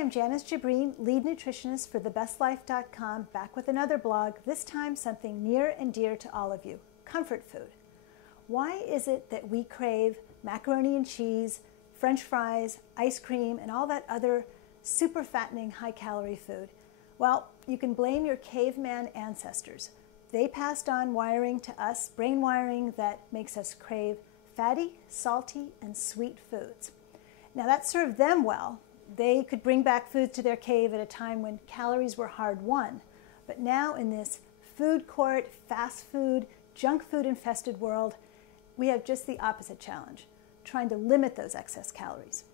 I'm Janice Jabreen, lead nutritionist for thebestlife.com, back with another blog, this time something near and dear to all of you, comfort food. Why is it that we crave macaroni and cheese, French fries, ice cream, and all that other super fattening, high-calorie food? Well, you can blame your caveman ancestors. They passed on wiring to us, brain wiring that makes us crave fatty, salty, and sweet foods. Now that served them well. They could bring back food to their cave at a time when calories were hard won. But now in this food court, fast food, junk food infested world, we have just the opposite challenge, trying to limit those excess calories.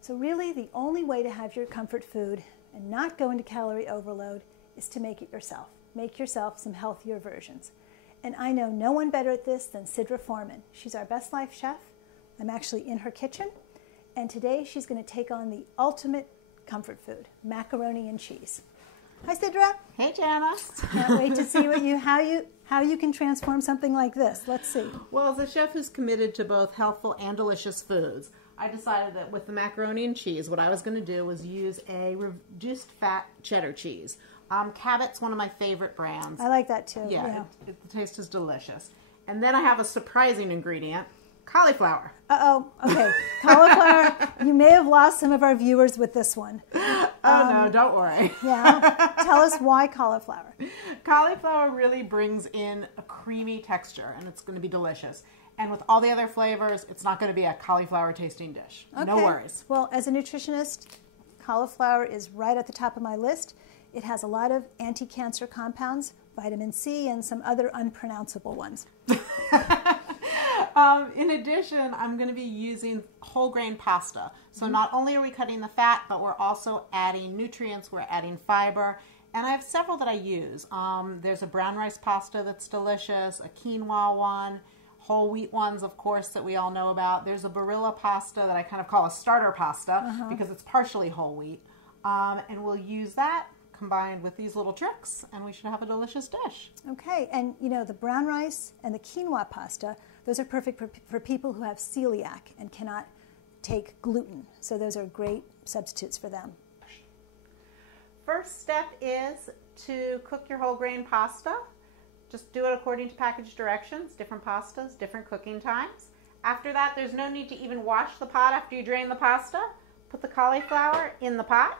So really the only way to have your comfort food and not go into calorie overload is to make it yourself. Make yourself some healthier versions. And I know no one better at this than Sidra Forman. She's our Best Life chef. I'm actually in her kitchen. And today she's going to take on the ultimate comfort food, macaroni and cheese. Hi, Sidra. Hey, Janice. Can't wait to see what how you can transform something like this. Let's see. Well, as a chef who's committed to both healthful and delicious foods, I decided that with the macaroni and cheese, what I was going to do was use a reduced fat cheddar cheese. Cabot's one of my favorite brands. I like that too. Yeah. The taste is delicious. And then I have a surprising ingredient. Cauliflower. Uh-oh. Okay. Cauliflower. You may have lost some of our viewers with this one. No, don't worry. Yeah. Tell us why cauliflower. Cauliflower really brings in a creamy texture, and it's going to be delicious. And with all the other flavors, it's not going to be a cauliflower tasting dish. Okay. No worries. Well, as a nutritionist, cauliflower is right at the top of my list. It has a lot of anti-cancer compounds, vitamin C, and some other unpronounceable ones. In addition, I'm going to be using whole grain pasta. So not only are we cutting the fat, but we're also adding nutrients, we're adding fiber, and I have several that I use. There's a brown rice pasta that's delicious, a quinoa one, whole wheat ones, of course, that we all know about. There's a Barilla pasta that I kind of call a starter pasta because it's partially whole wheat. And we'll use that combined with these little tricks, and we should have a delicious dish. Okay, and you know, the brown rice and the quinoa pasta, those are perfect for people who have celiac and cannot take gluten. So those are great substitutes for them. First step is to cook your whole grain pasta. Just do it according to package directions, different pastas, different cooking times. After that, there's no need to even wash the pot after you drain the pasta. Put the cauliflower in the pot.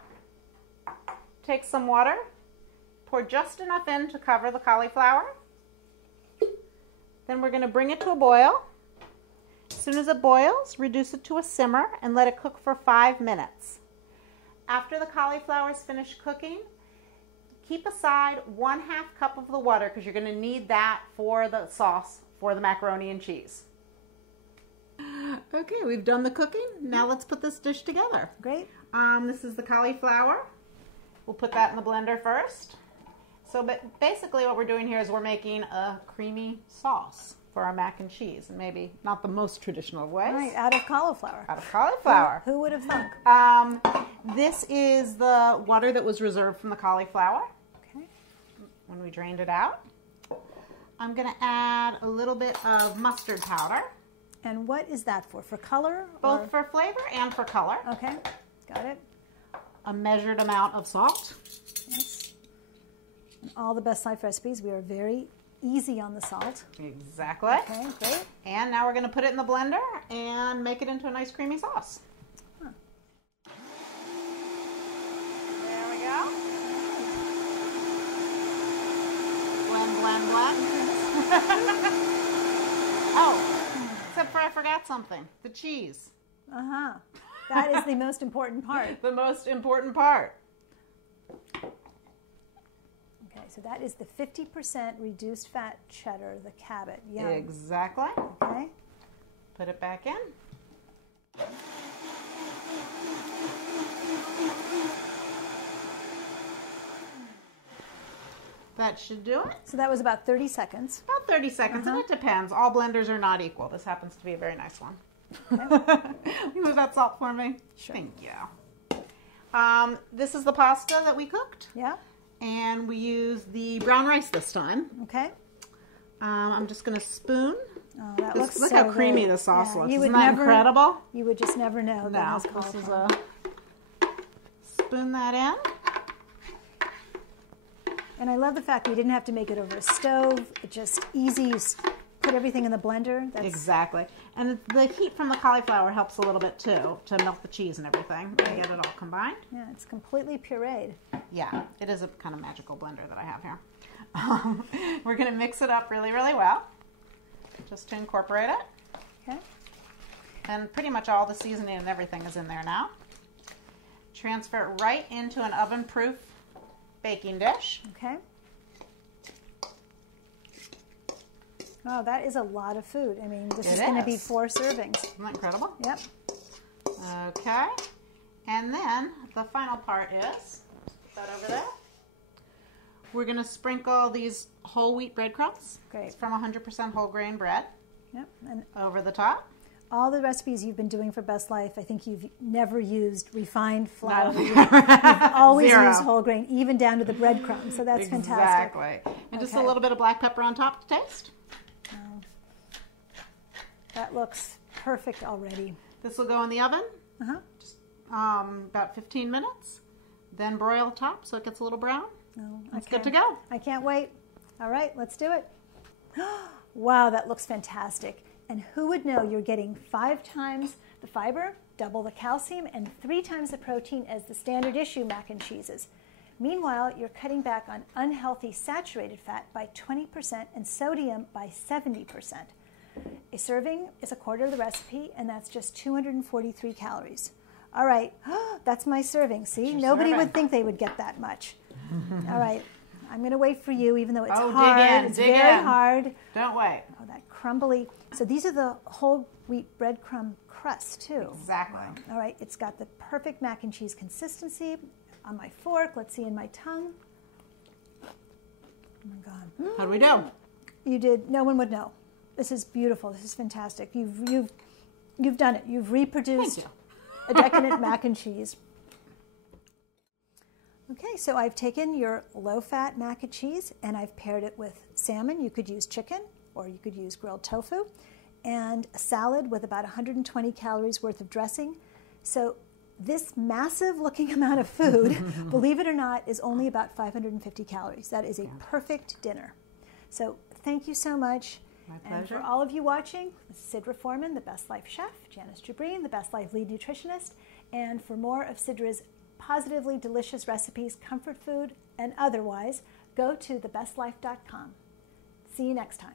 Take some water, pour just enough in to cover the cauliflower. Then we're going to bring it to a boil. As soon as it boils, reduce it to a simmer and let it cook for 5 minutes. After the cauliflower is finished cooking, keep aside 1/2 cup of the water because you're going to need that for the sauce for the macaroni and cheese. Okay, we've done the cooking. Now let's put this dish together. Great. This is the cauliflower. We'll put that in the blender first. So basically what we're doing here is we're making a creamy sauce for our mac and cheese, and maybe not the most traditional of ways. Right, out of cauliflower. Out of cauliflower. Who would have thunk? This is the water that was reserved from the cauliflower. Okay. When we drained it out. I'm going to add a little bit of mustard powder. And what is that for? For color? Both for flavor and for color. Okay, got it. A measured amount of salt. Yes. In all the Best Life recipes, we are very easy on the salt. Exactly. Okay, great. And now we're going to put it in the blender and make it into a nice creamy sauce. Huh. There we go. Blend, blend, blend. Oh, except for I forgot something. The cheese. Uh-huh. That is the most important part. The most important part. Okay, so that is the 50% reduced fat cheddar, the Cabot. Yum. Exactly. Okay. Put it back in. That should do it. So that was about 30 seconds. About 30 seconds, and it depends. All blenders are not equal. This happens to be a very nice one. Okay. You move that salt for me? Sure. Thank you. This is the pasta that we cooked. Yeah. And we use the brown rice this time. Okay. I'm just going to spoon. Oh, that looks Look so how creamy good. the sauce looks. You Isn't would that never, incredible? You would just never know. No, that this is cauliflower. a spoon that in. And I love the fact we didn't have to make it over a stove. It's just easy. You put everything in the blender. Exactly. And the heat from the cauliflower helps a little bit too, to melt the cheese and everything and get it all combined. Yeah, it's completely pureed. Yeah, it is a kind of magical blender that I have here. We're going to mix it up really, really well, just to incorporate it. Okay. And pretty much all the seasoning and everything is in there now. Transfer it right into an oven-proof baking dish. Okay. Oh, that is a lot of food. I mean, this is going to be 4 servings. Isn't that incredible? Yep. Okay. And then the final part is, put that over there. We're going to sprinkle these whole wheat breadcrumbs. Great. From 100% whole grain bread. Yep. And over the top. all the recipes you've been doing for Best Life, I think you've never used refined flour. No. You've always Zero. used whole grain, even down to the breadcrumbs. So that's fantastic. Exactly. And just a little bit of black pepper on top to taste. That looks perfect already. This will go in the oven. Just about 15 minutes. Then broil top so it gets a little brown. It's good to go. I can't wait. All right, let's do it. Wow, that looks fantastic. And who would know you're getting 5 times the fiber, double the calcium, and 3 times the protein as the standard issue mac and cheeses. Meanwhile, you're cutting back on unhealthy saturated fat by 20% and sodium by 70%. A serving is a quarter of the recipe, and that's just 243 calories. All right, that's my serving. See, nobody would think they would get that much. All right, I'm going to wait for you, even though it's hard. It's very hard. Don't wait. Oh, that crumbly. So these are the whole wheat breadcrumb crust, too. Exactly. Wow. All right, it's got the perfect mac and cheese consistency. On my fork, let's see in my tongue. Oh my God. How do we do? You did. No one would know. This is beautiful. This is fantastic. You've done it. You've reproduced a decadent mac and cheese. Okay, so I've taken your low-fat mac and cheese and I've paired it with salmon. You could use chicken or you could use grilled tofu, and a salad with about 120 calories worth of dressing. So this massive looking amount of food, believe it or not, is only about 550 calories. That is a perfect dinner. So thank you so much. My pleasure. And for all of you watching, Sidra Forman, the Best Life Chef, Janice Jabreen, the Best Life Lead Nutritionist, and for more of Sidra's positively delicious recipes, comfort food, and otherwise, go to thebestlife.com. See you next time.